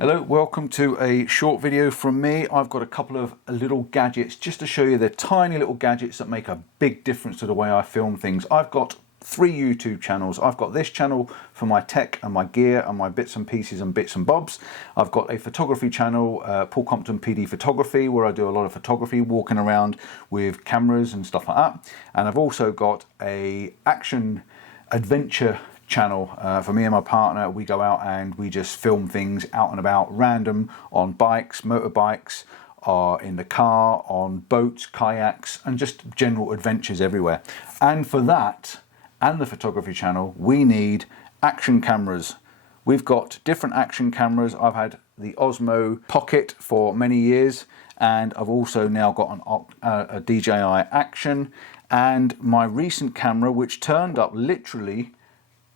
Hello, welcome to a short video from me. I've got a couple of little gadgets just to show you the tiny little gadgets that make a big difference to the way I film things. I've got 3 YouTube channels. I've got this channel for my tech and my gear and my bits and pieces and bits and bobs. I've got a photography channel, Paul Compton PD Photography, where I do a lot of photography, walking around with cameras and stuff like that. And I've also got a action adventure channel for me and my partner. We go out and we just film things out and about, random, on bikes, motorbikes, in the car, on boats, kayaks, and just general adventures everywhere. And for that and the photography channel, we need action cameras. We've got different action cameras. I've had the Osmo Pocket for many years, and I've also now got a DJI Action, and my recent camera, which turned up literally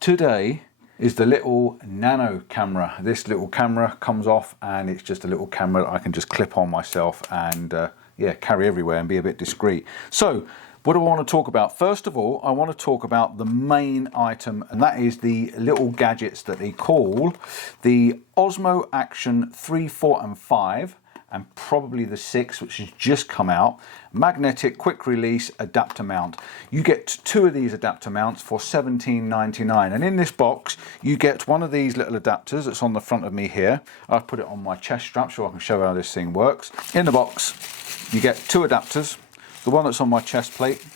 today, is the little Nano camera. This little camera comes off and it's just a little camera that I can just clip on myself and yeah, carry everywhere and be a bit discreet. So what do I want to talk about? First of all, I want to talk about the main item, and that is the little gadgets that they call the Osmo Action 3, 4 and 5, and probably the 6, which has just come out, magnetic quick release adapter mount. You get 2 of these adapter mounts for $17.99, and in this box you get one of these little adapters that's on the front of me here. I've put it on my chest strap so I can show how this thing works. In the box you get 2 adapters, the one that's on my chest plate.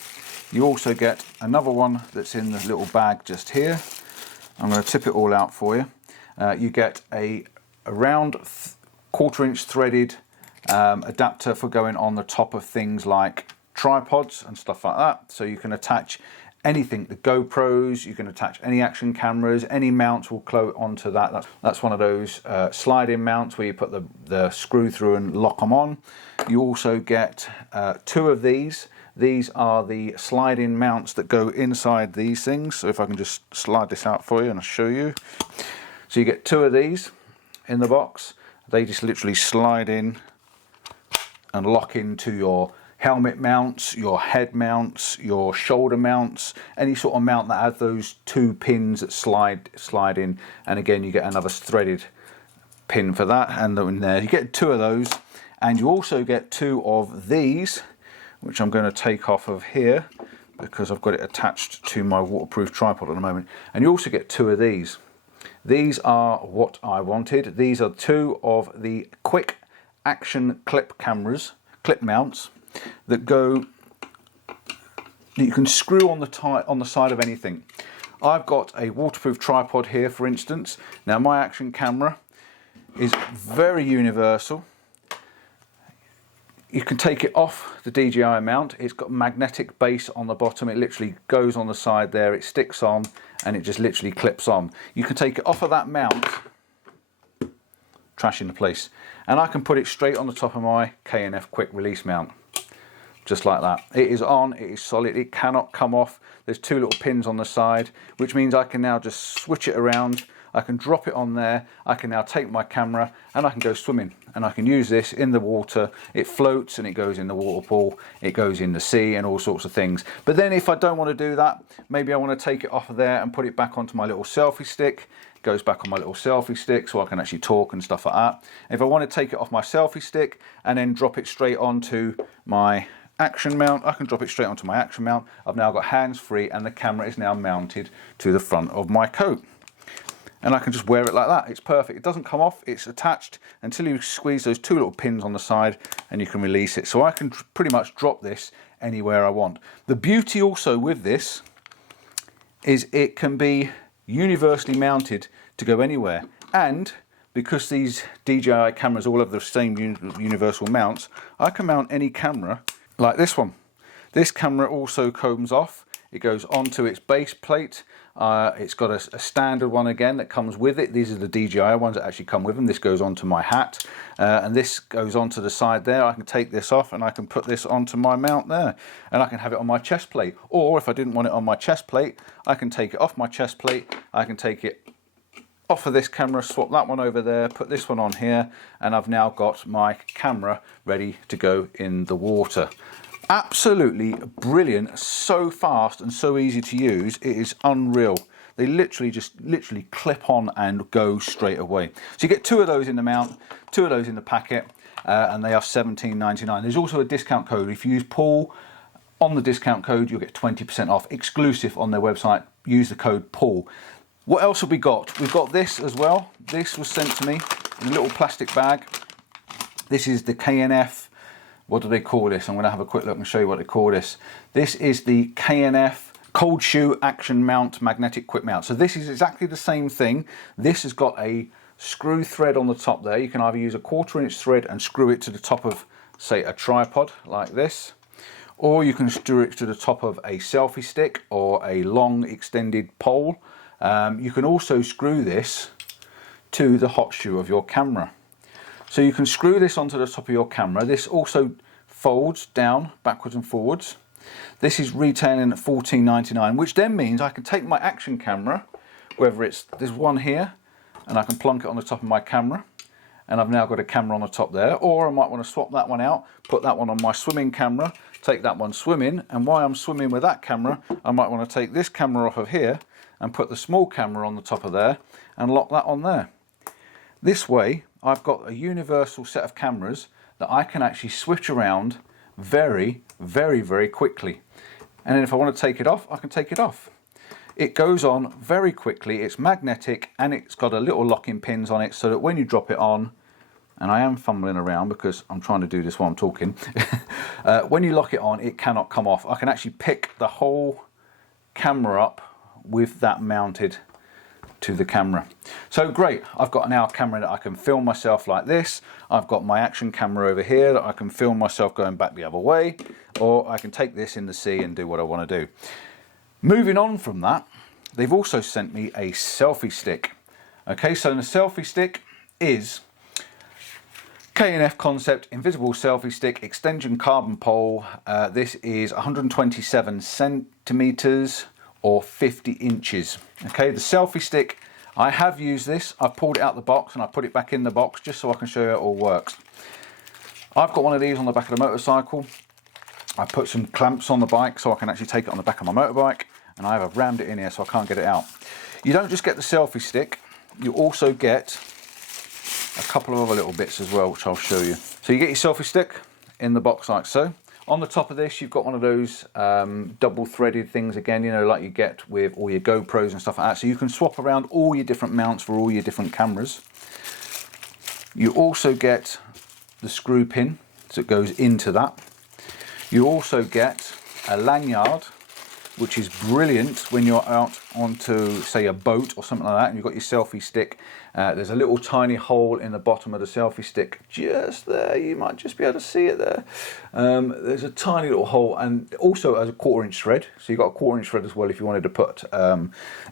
You also get another one that's in the little bag just here. I'm going to tip it all out for you. You get a round 1/4 inch threaded adapter for going on the top of things like tripods and stuff like that, so you can attach anything, the GoPros, you can attach any action cameras, any mounts will float onto that. That's one of those slide-in mounts where you put the screw through and lock them on. You also get 2 of these. These are the slide-in mounts that go inside these things, so if I can just slide this out for you and I'll show you. So you get 2 of these in the box. They just literally slide in and lock into your helmet mounts, your head mounts, your shoulder mounts, any sort of mount that has those 2 pins that slide in. And again, you get another threaded pin for that, and in there you get 2 of those, and you also get 2 of these, which I'm going to take off of here because I've got it attached to my waterproof tripod at the moment. And you also get 2 of these. These are what I wanted. These are 2 of the quick action clip mounts that you can screw on the side of anything. I've got a waterproof tripod here, for instance. Now my action camera is very universal. You can take it off the DJI mount. It's got magnetic base on the bottom. It literally goes on the side there, it sticks on, and it just literally clips on. You can take it off of that mount, trash into place, and I can put it straight on the top of my KnF quick release mount, just like that. It is on, it is solid, it cannot come off. There's 2 little pins on the side, which means I can now just switch it around. I can drop it on there. I can now take my camera and I can go swimming, and I can use this in the water. It floats and it goes in the water pool, it goes in the sea and all sorts of things. But then if I don't want to do that, maybe I want to take it off of there and put it back onto my little selfie stick. It goes back on my little selfie stick so I can actually talk and stuff like that. If I want to take it off my selfie stick and then drop it straight onto my action mount, I can drop it straight onto my action mount. I've now got hands free and the camera is now mounted to the front of my coat. And I can just wear it like that. It's perfect. It doesn't come off. It's attached until you squeeze those 2 little pins on the side and you can release it. So I can pretty much drop this anywhere I want. The beauty also with this is it can be universally mounted to go anywhere. And because these DJI cameras all have the same universal mounts, I can mount any camera like this one. This camera also comes off. It goes onto its base plate. It's got a standard one again that comes with it. These are the DJI ones that actually come with them. This goes onto my hat, and this goes onto the side there. I can take this off and I can put this onto my mount there, and I can have it on my chest plate. Or if I didn't want it on my chest plate, I can take it off my chest plate. I can take it off of this camera, swap that one over there, put this one on here, and I've now got my camera ready to go in the water. Absolutely brilliant, so fast and so easy to use. It is unreal. they literally clip on and go straight away. So you get 2 of those in the mount, 2 of those in the packet, and they are $17.99. There's also a discount code. If you use Paul on the discount code, you'll get 20% off, exclusive on their website. Use the code Paul. What else have we got? We've got this as well. This was sent to me in a little plastic bag. This is the KnF. What do they call this? I'm going to have a quick look and show you what they call this. This is the KnF Cold Shoe Action Mount Magnetic Quick Mount. So this is exactly the same thing. This has got a screw thread on the top there. You can either use a 1/4" thread and screw it to the top of, say, a tripod like this, or you can screw it to the top of a selfie stick or a long extended pole. You can also screw this to the hot shoe of your camera. So you can screw this onto the top of your camera. This also folds down backwards and forwards. This is retailing at $14.99, which then means I can take my action camera, whether it's, there's one here, and I can plonk it on the top of my camera, and I've now got a camera on the top there. Or I might want to swap that one out, put that one on my swimming camera, take that one swimming, and while I'm swimming with that camera, I might want to take this camera off of here and put the small camera on the top of there and lock that on there. This way, I've got a universal set of cameras that I can actually switch around very, very, very quickly. And then if I want to take it off, I can take it off. It goes on very quickly, it's magnetic, and it's got a little locking pins on it so that when you drop it on, and I am fumbling around because I'm trying to do this while I'm talking, when you lock it on, it cannot come off. I can actually pick the whole camera up with that mounted to the camera. So great, I've got now a camera that I can film myself like this. I've got my action camera over here that I can film myself going back the other way, or I can take this in the sea and do what I want to do. Moving on from that, they've also sent me a selfie stick. Okay, so the selfie stick is KnF Concept Invisible Selfie Stick Extension Carbon Pole. This is 127 centimeters or 50 inches. Okay, the selfie stick, I have used this. I pulled it out the box and I put it back in the box just so I can show you how it all works. I've got one of these on the back of the motorcycle. I put some clamps on the bike so I can actually take it on the back of my motorbike, and I have rammed it in here so I can't get it out. You don't just get the selfie stick, you also get a couple of other little bits as well, which I'll show you. So you get your selfie stick in the box like so. On the top of this, you've got one of those double threaded things again, you know, like you get with all your GoPros and stuff like that. So you can swap around all your different mounts for all your different cameras. You also get the screw pin that goes into that. You also get a lanyard, which is brilliant when you're out onto, say, a boat or something like that, and you've got your selfie stick. There's a little tiny hole in the bottom of the selfie stick, just there. You might just be able to see it there. There's a tiny little hole, and also has a 1/4" thread. So you've got a 1/4" thread as well if you wanted to put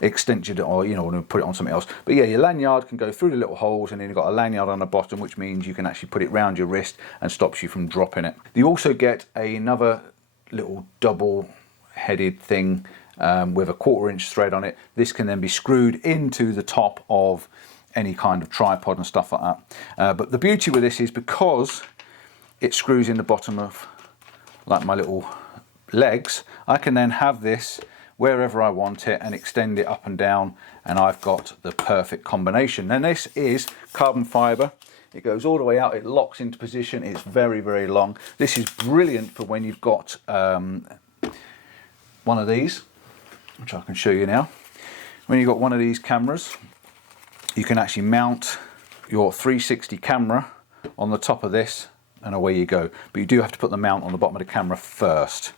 extension, or you know, want to put it on something else. But yeah, your lanyard can go through the little holes, and then you've got a lanyard on the bottom, which means you can actually put it round your wrist and stops you from dropping it. You also get another little double-headed thing with a 1/4" thread on it. This can then be screwed into the top of any kind of tripod and stuff like that. But the beauty with this is because it screws in the bottom of like my little legs, I can then have this wherever I want it and extend it up and down, and I've got the perfect combination. And this is carbon fiber. It goes all the way out, it locks into position, it's very, very long. This is brilliant for when you've got one of these, which I can show you now. When you've got one of these cameras, you can actually mount your 360 camera on the top of this, and away you go. But you do have to put the mount on the bottom of the camera first.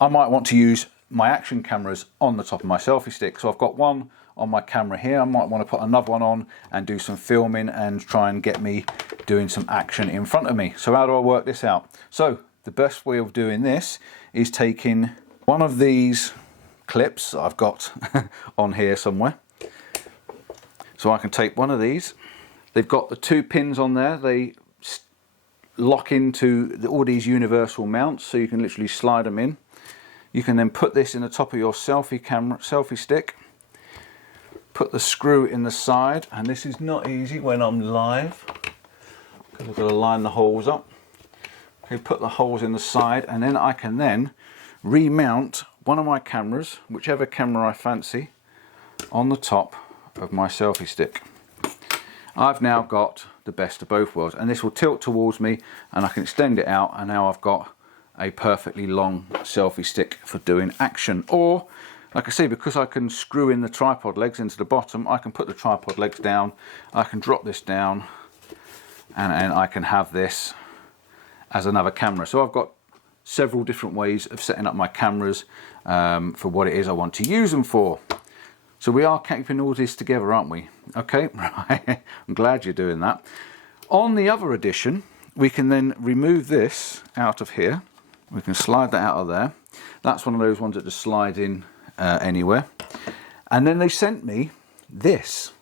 I might want to use my action cameras on the top of my selfie stick. So I've got one on my camera here. I might want to put another one on and do some filming and try and get me doing some action in front of me. So how do I work this out? So the best way of doing this is taking one of these clips I've got on here somewhere. So I can take one of these. They've got the 2 pins on there. They lock into all these universal mounts, so you can literally slide them in. You can then put this in the top of your selfie stick. Put the screw in the side, and this is not easy when I'm live because I've got to line the holes up. Okay, put the holes in the side, and then I can then remount one of my cameras, whichever camera I fancy, on the top of my selfie stick. I've now got the best of both worlds, and this will tilt towards me and I can extend it out, and now I've got a perfectly long selfie stick for doing action. Or like I say, because I can screw in the tripod legs into the bottom, I can put the tripod legs down, I can drop this down, and I can have this as another camera. So I've got several different ways of setting up my cameras for what it is I want to use them for. So we are keeping all this together, aren't we? Okay, right. I'm glad you're doing that. On the other edition, we can then remove this out of here. We can slide that out of there. That's one of those ones that just slides in anywhere. And then they sent me this.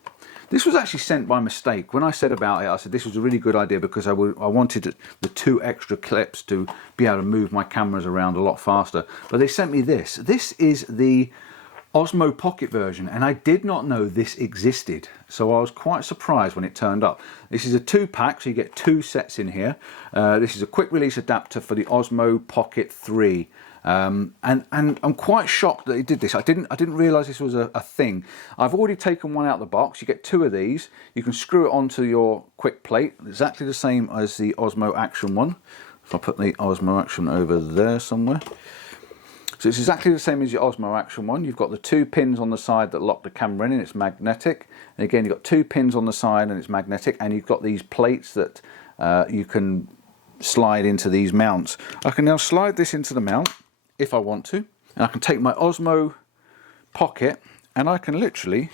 This was actually sent by mistake. When I said about it, I said this was a really good idea because I wanted the 2 extra clips to be able to move my cameras around a lot faster. But they sent me this. This is the Osmo Pocket version, and I did not know this existed. So I was quite surprised when it turned up. This is a 2-pack, so you get 2 sets in here. This is a quick release adapter for the Osmo Pocket 3. And I'm quite shocked that he did this. I didn't realize this was a thing. I've already taken one out of the box. You get 2 of these. You can screw it onto your quick plate, exactly the same as the Osmo Action one. So I'll put the Osmo Action over there somewhere. So it's exactly the same as your Osmo Action one. You've got the 2 pins on the side that lock the camera in, and it's magnetic. And again, you've got 2 pins on the side and it's magnetic, and you've got these plates that you can slide into these mounts. I can now slide this into the mount if I want to, and I can take my Osmo Pocket and I can literally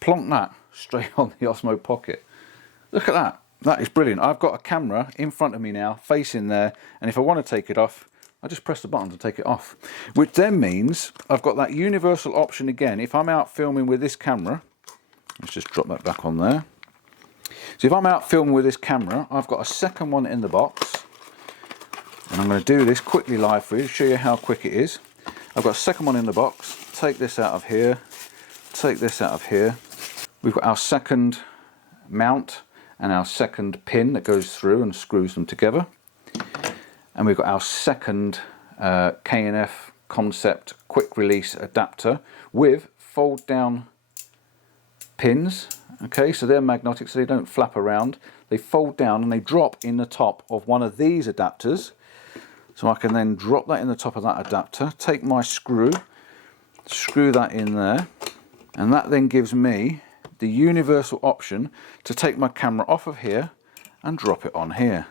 plonk that straight on the Osmo Pocket. Look at that. That is brilliant. I've got a camera in front of me now facing there, and if I want to take it off, I just press the button to take it off, which then means I've got that universal option again. If I'm out filming with this camera, let's just drop that back on there. So if I'm out filming with this camera, I've got a second one in the box, and I'm going to do this quickly live for you to show you how quick it is. I've got a second one in the box. Take this out of here, take this out of here. We've got our second mount and our second pin that goes through and screws them together. And we've got our second KnF concept quick release adapter with fold down pins. Okay, so they're magnetic, so they don't flap around. They fold down and they drop in the top of one of these adapters. So I can then drop that in the top of that adapter, take my screw, screw that in there, and that then gives me the universal option to take my camera off of here and drop it on here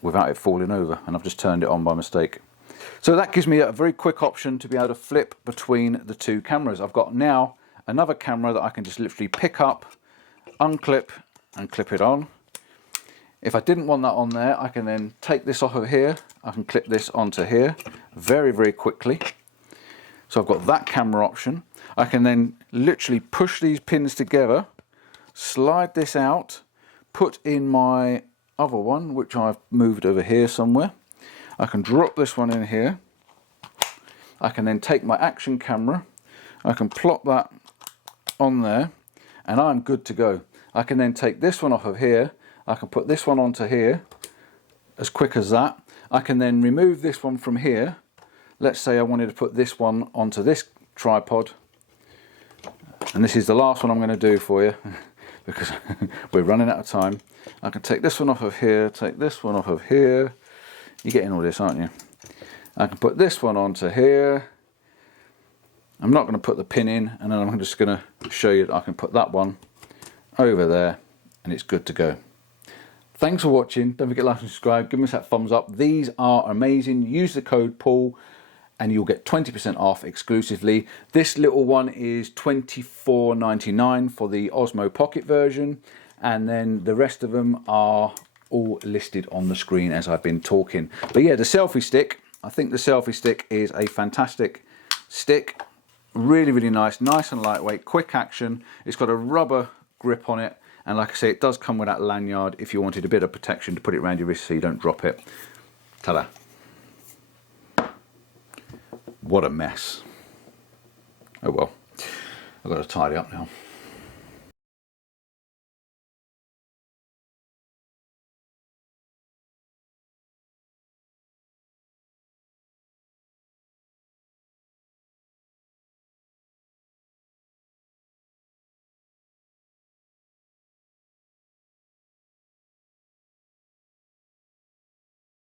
without it falling over, and I've just turned it on by mistake. So that gives me a very quick option to be able to flip between the 2 cameras. I've got now another camera that I can just literally pick up, unclip and clip it on. If I didn't want that on there, I can then take this off of here, I can clip this onto here very, very quickly. So I've got that camera option. I can then literally push these pins together, slide this out, put in my other one, which I've moved over here somewhere. I can drop this one in here. I can then take my action camera, I can plop that on there, and I'm good to go. I can then take this one off of here, I can put this one onto here, as quick as that. I can then remove this one from here. Let's say I wanted to put this one onto this tripod, and this is the last one I'm going to do for you because we're running out of time. I can take this one off of here, take this one off of here. You're getting all this, aren't you? I can put this one onto here. I'm not going to put the pin in, and then I'm just going to show you that I can put that one over there, and it's good to go. Thanks for watching. Don't forget to like and subscribe. Give us that thumbs up. These are amazing. Use the code PAUL and you'll get 20% off exclusively. This little one is $24.99 for the Osmo Pocket version, and then the rest of them are all listed on the screen as I've been talking. But yeah, the selfie stick, I think the selfie stick is a fantastic stick. Really, really nice and lightweight, quick action. It's got a rubber grip on it, and like I say, it does come with that lanyard if you wanted a bit of protection to put it around your wrist so you don't drop it. Ta-da. What a mess. Oh well, I've got to tidy up now.